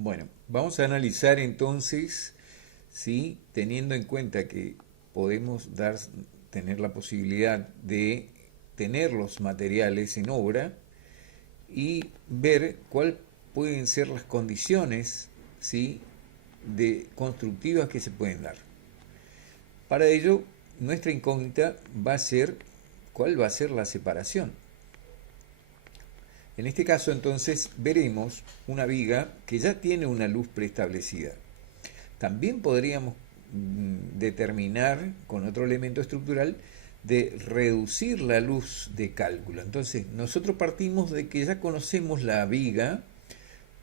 Bueno, vamos a analizar entonces, ¿sí? Teniendo en cuenta que podemos tener la posibilidad de tener los materiales en obra y ver cuáles pueden ser las condiciones, ¿sí? constructivas que se pueden dar. Para ello, nuestra incógnita va a ser cuál va a ser la separación. En este caso, entonces, veremos una viga que ya tiene una luz preestablecida. También podríamos determinar con otro elemento estructural de reducir la luz de cálculo. Entonces, nosotros partimos de que ya conocemos la viga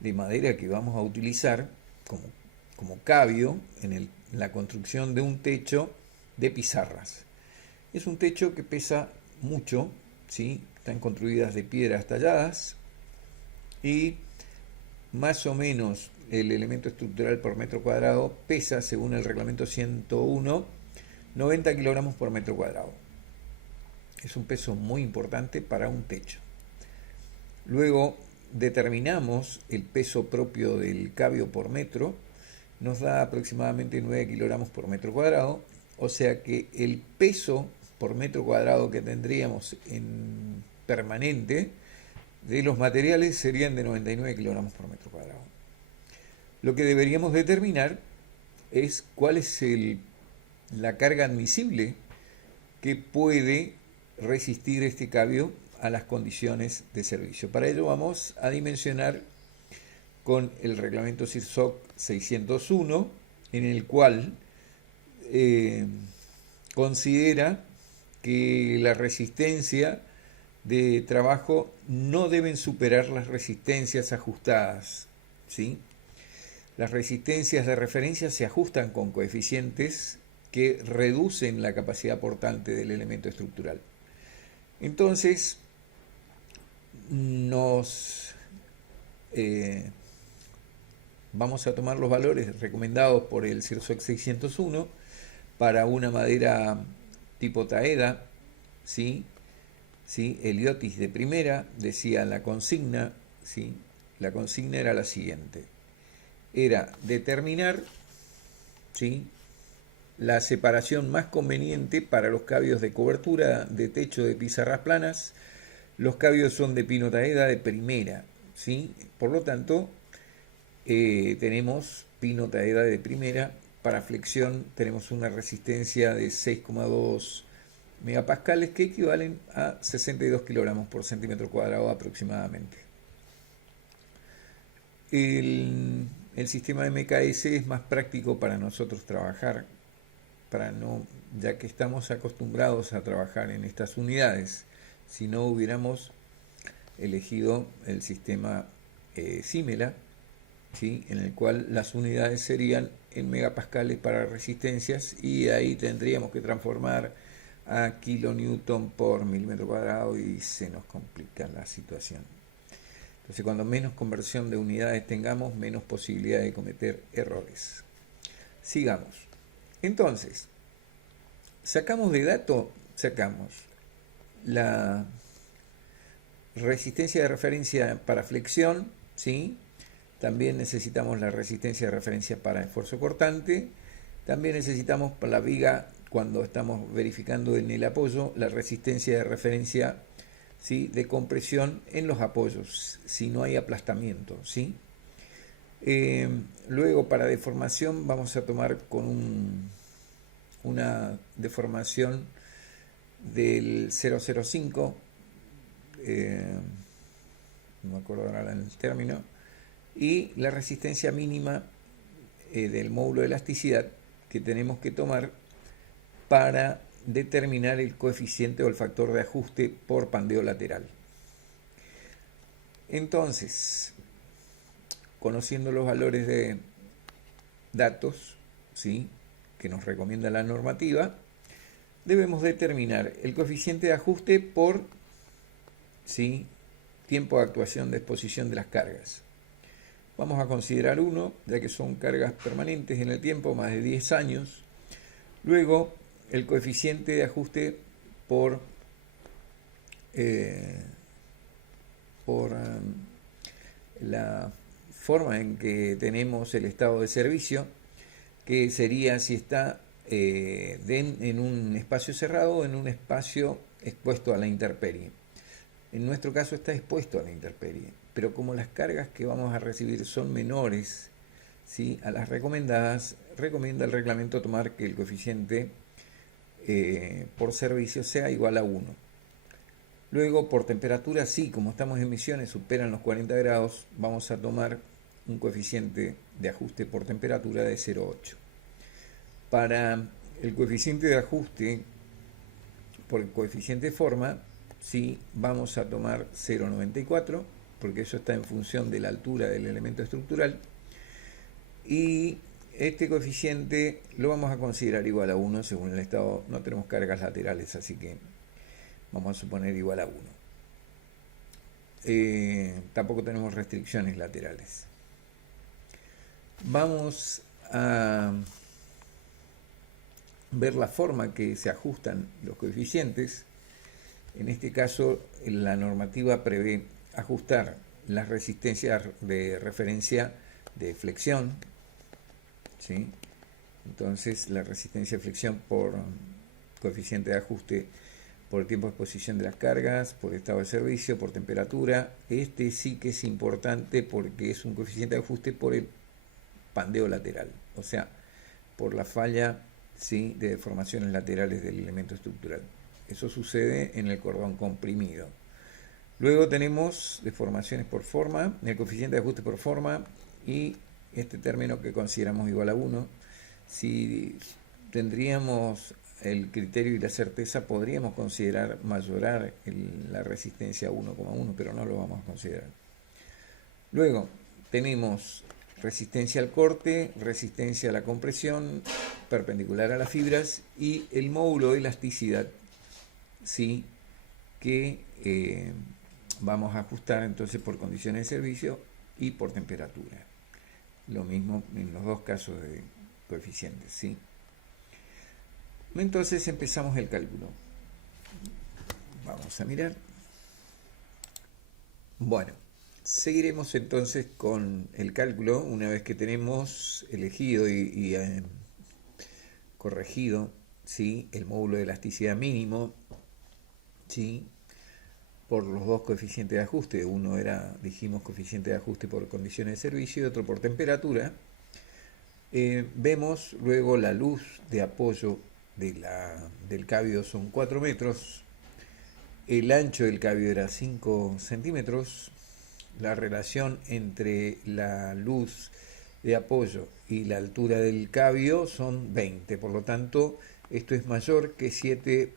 de madera que vamos a utilizar como, como cabio en la construcción de un techo de pizarras. Es un techo que pesa mucho, ¿sí? Están construidas de piedras talladas y más o menos el elemento estructural por metro cuadrado pesa, según el reglamento 101, 90 kilogramos por metro cuadrado. Es un peso muy importante para un techo. Luego determinamos el peso propio del cabio por metro, nos da aproximadamente 9 kilogramos por metro cuadrado, o sea que el peso por metro cuadrado que tendríamos en permanente de los materiales serían de 99 kilogramos por metro cuadrado. Lo que deberíamos determinar es cuál es la carga admisible que puede resistir este cabio a las condiciones de servicio. Para ello vamos a dimensionar con el reglamento CIRSOC 601, en el cual considera que la resistencia de trabajo no deben superar las resistencias ajustadas, ¿sí? Las resistencias de referencia se ajustan con coeficientes que reducen la capacidad portante del elemento estructural. Entonces, vamos a tomar los valores recomendados por el CIRSOC 601 para una madera tipo taeda, ¿sí? ¿Sí? Heliotis de primera, decía la consigna, ¿sí? La consigna era la siguiente: era determinar, ¿sí?, la separación más conveniente para los cabios de cobertura de techo de pizarras planas. Los cabios son de pino taeda de primera, ¿sí? Por lo tanto, tenemos pino taeda de primera. Para flexión tenemos una resistencia de 6,2 megapascales que equivalen a 62 kilogramos por centímetro cuadrado aproximadamente. El sistema de MKS es más práctico para nosotros trabajar, ya que estamos acostumbrados a trabajar en estas unidades. Si no hubiéramos elegido el sistema Simela, ¿sí?, en el cual las unidades serían en megapascales para resistencias y ahí tendríamos que transformar a kilonewton por milímetro cuadrado y se nos complica la situación. Entonces, cuando menos conversión de unidades tengamos, menos posibilidad de cometer errores. Sigamos. Entonces, sacamos la resistencia de referencia para flexión, ¿sí? También necesitamos la resistencia de referencia para esfuerzo cortante. También necesitamos para la viga, cuando estamos verificando en el apoyo, la resistencia de referencia, ¿sí?, de compresión en los apoyos, si no hay aplastamiento, ¿sí? Luego, para deformación, vamos a tomar con una deformación del 0,05, no me acuerdo ahora el término, y la resistencia mínima del módulo de elasticidad que tenemos que tomar para determinar el coeficiente o el factor de ajuste por pandeo lateral. Entonces, conociendo los valores de datos, ¿sí?, que nos recomienda la normativa, debemos determinar el coeficiente de ajuste por, ¿sí?, tiempo de actuación de exposición de las cargas. Vamos a considerar 1, ya que son cargas permanentes en el tiempo, más de 10 años. Luego, el coeficiente de ajuste por la forma en que tenemos el estado de servicio, que sería si está en un espacio cerrado o en un espacio expuesto a la intemperie. En nuestro caso está expuesto a la intemperie, pero como las cargas que vamos a recibir son menores, ¿sí?, a las recomendadas, recomienda el reglamento tomar que el coeficiente por servicio sea igual a 1. Luego, por temperatura, sí, como estamos en Misiones, superan los 40 grados, vamos a tomar un coeficiente de ajuste por temperatura de 0,8. Para el coeficiente de ajuste por el coeficiente de forma, sí, vamos a tomar 0,94, porque eso está en función de la altura del elemento estructural, y este coeficiente lo vamos a considerar igual a 1 según el estado. No tenemos cargas laterales, así que vamos a suponer igual a 1. Tampoco tenemos restricciones laterales. Vamos a ver la forma que se ajustan los coeficientes. En este caso, la normativa prevé ajustar las resistencias de referencia de flexión, ¿sí? Entonces, la resistencia de flexión por coeficiente de ajuste por el tiempo de exposición de las cargas, por estado de servicio, por temperatura. Este sí que es importante porque es un coeficiente de ajuste por el pandeo lateral, o sea, por la falla, ¿sí?, de deformaciones laterales del elemento estructural. Eso sucede en el cordón comprimido. Luego tenemos deformaciones por forma, el coeficiente de ajuste por forma y este término que consideramos igual a 1. Si tendríamos el criterio y la certeza, podríamos considerar mayorar la resistencia a 1,1, pero no lo vamos a considerar. Luego tenemos resistencia al corte, resistencia a la compresión perpendicular a las fibras y el módulo de elasticidad, sí, que vamos a ajustar entonces por condiciones de servicio y por temperatura. Lo mismo en los dos casos de coeficientes, ¿sí? Entonces empezamos el cálculo. Vamos a mirar. Bueno, seguiremos entonces con el cálculo una vez que tenemos elegido y corregido, ¿sí?, el módulo de elasticidad mínimo, ¿sí?, por los dos coeficientes de ajuste. Uno era, dijimos, coeficiente de ajuste por condiciones de servicio y otro por temperatura. Vemos luego la luz de apoyo del cabio son 4 metros, el ancho del cabio era 5 centímetros, la relación entre la luz de apoyo y la altura del cabio son 20, por lo tanto esto es mayor que 7,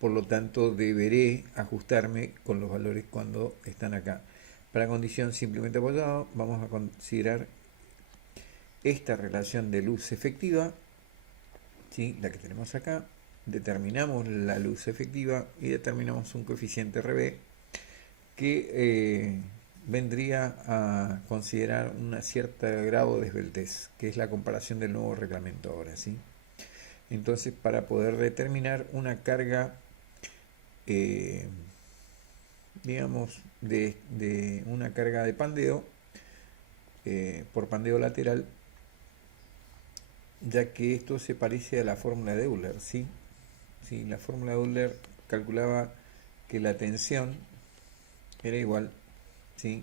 por lo tanto deberé ajustarme con los valores cuando están acá. Para condición simplemente apoyado vamos a considerar esta relación de luz efectiva, ¿sí?, la que tenemos acá. Determinamos la luz efectiva y determinamos un coeficiente RB que vendría a considerar un cierto grado de esbeltez, que es la comparación del nuevo reglamento ahora, ¿sí? Entonces, para poder determinar una carga, digamos, de una carga de pandeo, por pandeo lateral, ya que esto se parece a la fórmula de Euler, ¿sí? Sí, la fórmula de Euler calculaba que la tensión era igual, ¿sí?,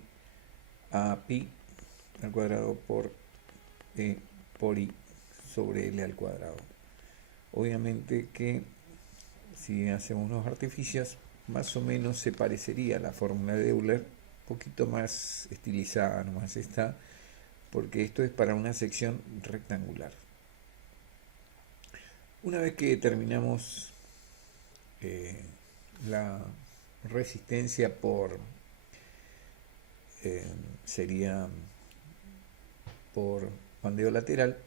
a pi al cuadrado por E por I sobre L al cuadrado. Obviamente que si hacemos unos artificios, más o menos se parecería a la fórmula de Euler, un poquito más estilizada nomás está, porque esto es para una sección rectangular. Una vez que determinamos la resistencia sería por pandeo lateral,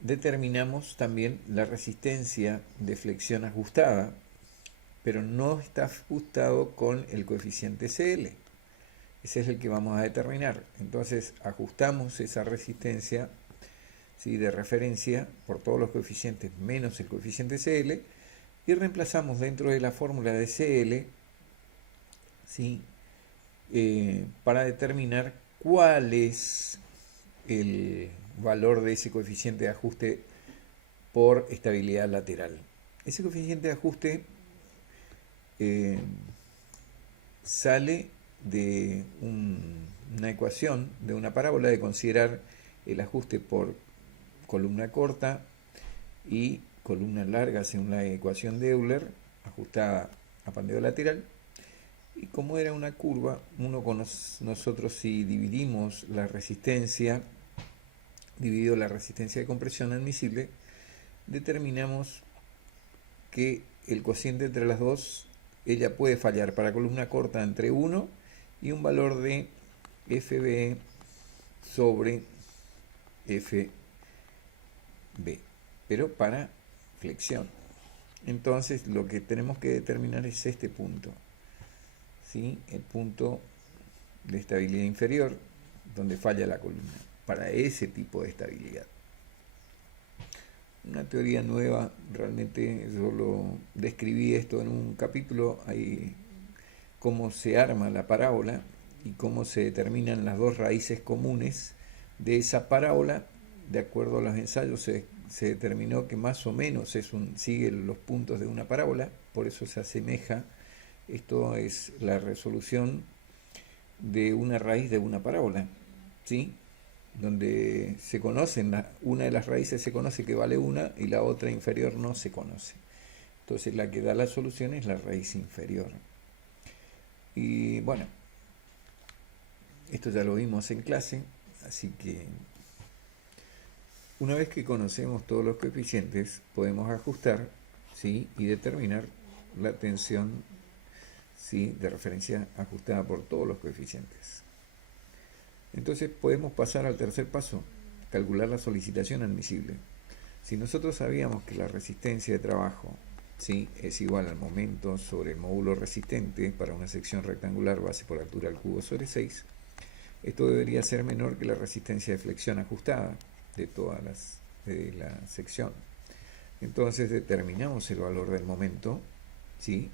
determinamos también la resistencia de flexión ajustada, pero no está ajustado con el coeficiente CL. Ese es el que vamos a determinar. Entonces ajustamos esa resistencia, ¿sí?, de referencia por todos los coeficientes menos el coeficiente CL y reemplazamos dentro de la fórmula de CL, ¿sí?, para determinar ¿cuál es el valor de ese coeficiente de ajuste por estabilidad lateral? Ese coeficiente de ajuste eh, sale de una ecuación, de una parábola, de considerar el ajuste por columna corta y columna larga según la ecuación de Euler, ajustada a pandeo lateral. Y como era una curva, nosotros si dividimos la resistencia, dividido la resistencia de compresión admisible, determinamos que el cociente entre las dos, ella puede fallar para columna corta entre 1 y un valor de FB sobre FB, pero para flexión. Entonces lo que tenemos que determinar es este punto, ¿sí? El punto de estabilidad inferior, donde falla la columna, para ese tipo de estabilidad. Una teoría nueva, realmente yo lo describí esto en un capítulo, ahí cómo se arma la parábola y cómo se determinan las dos raíces comunes de esa parábola. De acuerdo a los ensayos se determinó que más o menos sigue los puntos de una parábola, por eso se asemeja. Esto es la resolución de una raíz de una parábola, ¿sí? Donde se conocen, una de las raíces se conoce que vale 1 y la otra inferior no se conoce. Entonces la que da la solución es la raíz inferior. Y bueno, esto ya lo vimos en clase, así que una vez que conocemos todos los coeficientes, podemos ajustar, ¿sí? Y determinar la tensión, ¿sí?, de referencia ajustada por todos los coeficientes. Entonces podemos pasar al tercer paso, calcular la solicitación admisible. Si nosotros sabíamos que la resistencia de trabajo, ¿sí?, es igual al momento sobre el módulo resistente para una sección rectangular base por altura al cubo sobre 6, esto debería ser menor que la resistencia de flexión ajustada de de la sección. Entonces determinamos el valor del momento, ¿sí?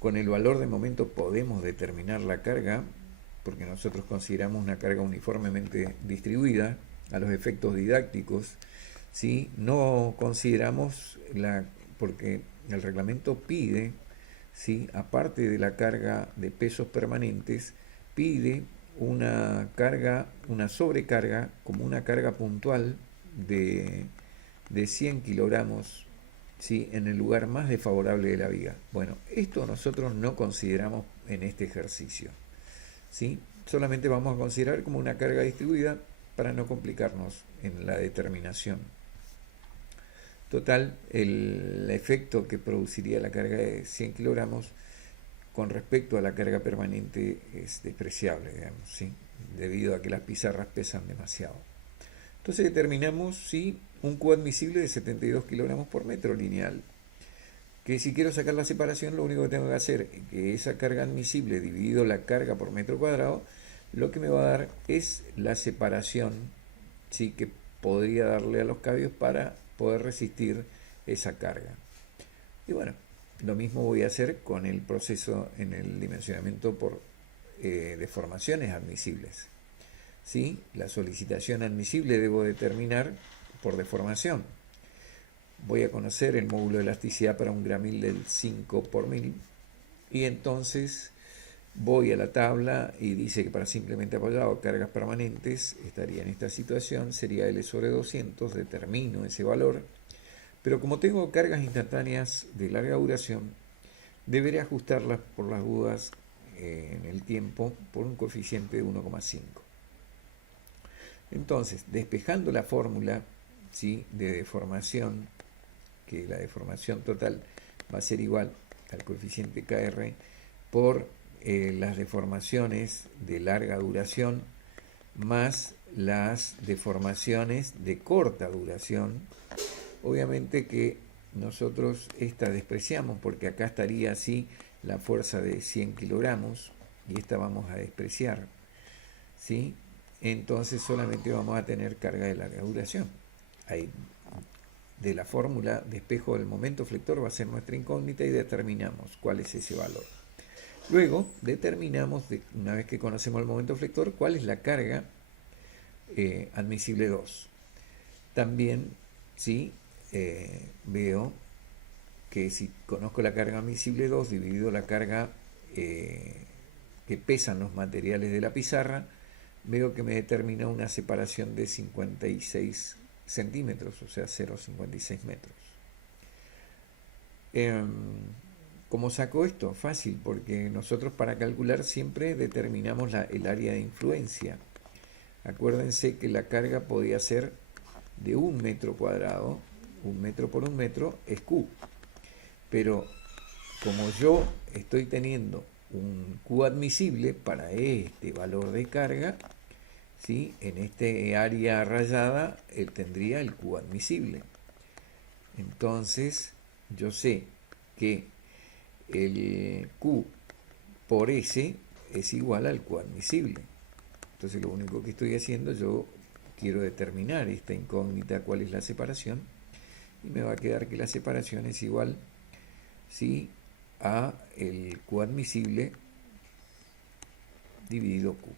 Con el valor del momento podemos determinar la carga, porque nosotros consideramos una carga uniformemente distribuida a los efectos didácticos, ¿sí? No consideramos porque el reglamento pide, ¿sí?, aparte de la carga de pesos permanentes, pide una sobrecarga, como una carga puntual de 100 kilogramos, ¿sí?, en el lugar más desfavorable de la viga. Bueno, esto nosotros no consideramos en este ejercicio, ¿sí? Solamente vamos a considerar como una carga distribuida para no complicarnos en la determinación. Total, el efecto que produciría la carga de 100 kilogramos con respecto a la carga permanente es despreciable, digamos, ¿sí?, debido a que las pizarras pesan demasiado. Entonces determinamos, ¿sí?, un Q admisible de 72 kilogramos por metro lineal, que si quiero sacar la separación, lo único que tengo que hacer es que esa carga admisible dividido la carga por metro cuadrado, lo que me va a dar es la separación, ¿sí?, que podría darle a los cabios para poder resistir esa carga. Y bueno, lo mismo voy a hacer con el proceso en el dimensionamiento por deformaciones admisibles, ¿sí? La solicitación admisible debo determinar por deformación. Voy a conocer el módulo de elasticidad para un gramil del 5 por 1000 y entonces voy a la tabla y dice que para simplemente apoyado cargas permanentes estaría en esta situación, sería L sobre 200, determino ese valor, pero como tengo cargas instantáneas de larga duración, deberé ajustarlas por las dudas en el tiempo por un coeficiente de 1,5. Entonces, despejando la fórmula, ¿sí?, de deformación, que la deformación total va a ser igual al coeficiente KR por las deformaciones de larga duración más las deformaciones de corta duración. Obviamente que nosotros esta despreciamos porque acá estaría así la fuerza de 100 kilogramos y esta vamos a despreciar, ¿sí? Entonces solamente vamos a tener carga de larga duración. Ahí, de la fórmula de espejo del momento flector va a ser nuestra incógnita y determinamos cuál es ese valor. Luego determinamos, una vez que conocemos el momento flector, cuál es la carga admisible 2. También, ¿sí? Veo que si conozco la carga admisible 2 dividido la carga que pesan los materiales de la pizarra, veo que me determina una separación de 56 centímetros, o sea, 0,56 metros. ¿Cómo saco esto? Fácil, porque nosotros para calcular siempre determinamos el área de influencia. Acuérdense que la carga podía ser de 1 metro cuadrado, 1 metro por 1 metro es Q. Pero como yo estoy teniendo un Q admisible para este valor de carga, ¿sí? En este área rayada él tendría el Q admisible. Entonces yo sé que el Q por S es igual al Q admisible. Entonces lo único que estoy haciendo, yo quiero determinar esta incógnita, cuál es la separación, y me va a quedar que la separación es igual, ¿sí?, a el Q admisible dividido Q.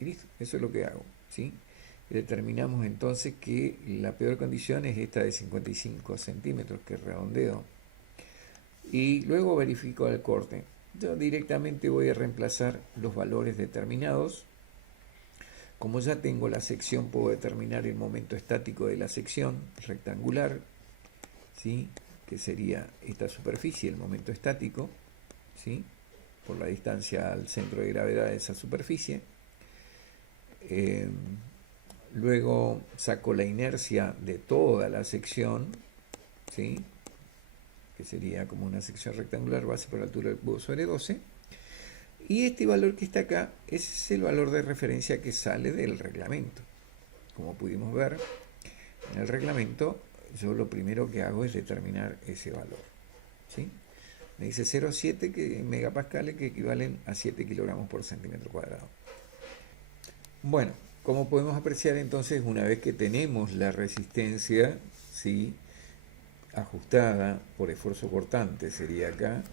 Y listo, eso es lo que hago, ¿sí? Determinamos entonces que la peor condición es esta de 55 centímetros, que redondeo. Y luego verifico el corte. Yo directamente voy a reemplazar los valores determinados. Como ya tengo la sección, puedo determinar el momento estático de la sección rectangular, ¿sí?, que sería esta superficie, el momento estático, ¿sí?, por la distancia al centro de gravedad de esa superficie. Luego saco la inercia de toda la sección, ¿sí?, que sería como una sección rectangular, base por altura del cubo sobre 12. Y este valor que está acá es el valor de referencia que sale del reglamento. Como pudimos ver en el reglamento, yo lo primero que hago es determinar ese valor, ¿sí? Me dice 0,7 megapascales, que equivalen a 7 kilogramos por centímetro cuadrado. Bueno, como podemos apreciar entonces, una vez que tenemos la resistencia, ¿sí?, ajustada por esfuerzo cortante, sería acá,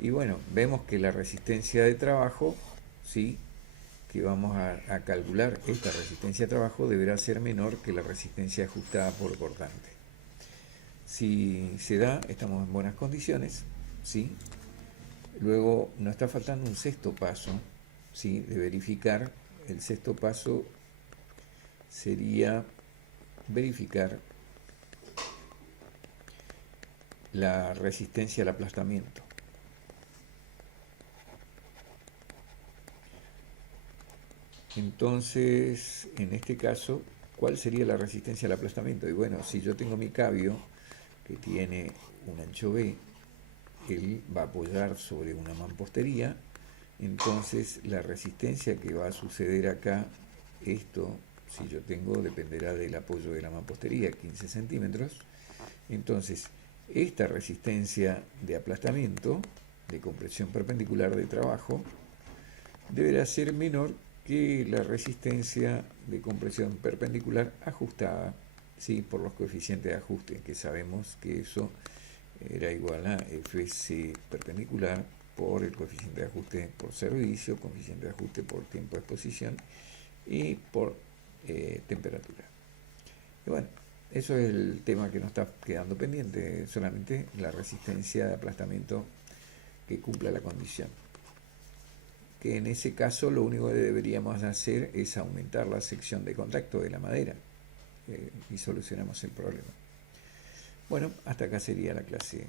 y bueno, vemos que la resistencia de trabajo, ¿sí?, que vamos a calcular, esta resistencia de trabajo deberá ser menor que la resistencia ajustada por cortante. Si se da, estamos en buenas condiciones, ¿sí? Luego nos está faltando un sexto paso, ¿sí?, de verificar. El sexto paso sería verificar la resistencia al aplastamiento. Entonces, en este caso, ¿cuál sería la resistencia al aplastamiento? Y bueno, si yo tengo mi cabio que tiene un ancho B, él va a apoyar sobre una mampostería, entonces la resistencia que va a suceder acá, esto, si yo tengo, dependerá del apoyo de la mampostería, 15 centímetros, entonces esta resistencia de aplastamiento, de compresión perpendicular de trabajo, deberá ser menor que la resistencia de compresión perpendicular ajustada, ¿sí?, por los coeficientes de ajuste, que sabemos que eso era igual a Fc perpendicular por el coeficiente de ajuste por servicio, coeficiente de ajuste por tiempo de exposición y por temperatura. Y bueno, eso es el tema que nos está quedando pendiente, solamente la resistencia de aplastamiento que cumpla la condición. Que en ese caso lo único que deberíamos hacer es aumentar la sección de contacto de la madera y solucionamos el problema. Bueno, hasta acá sería la clase